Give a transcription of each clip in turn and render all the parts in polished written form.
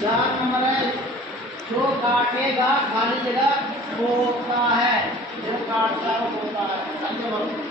चार नंबर है, जो काटेगा खाली जगह बोता है, जो काटता है वो बोता है। समझे बाबू?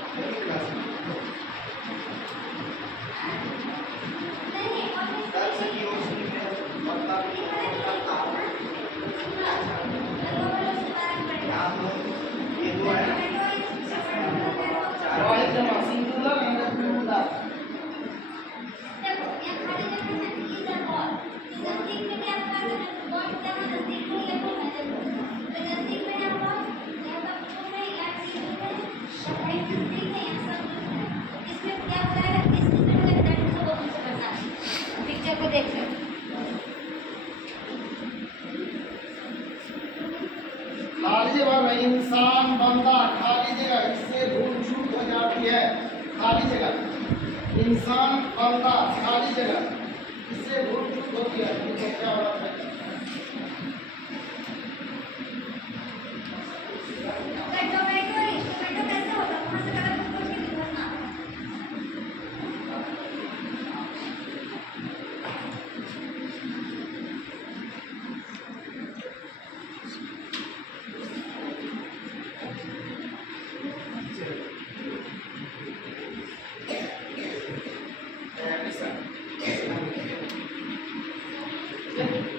खाली जगह इंसान बंदा खाली जगह इससे भूल चूक हो जाती है। खाली जगह इंसान बंदा खाली जगह इससे भूल चूक होती है। तो क्या बात है? Yeah.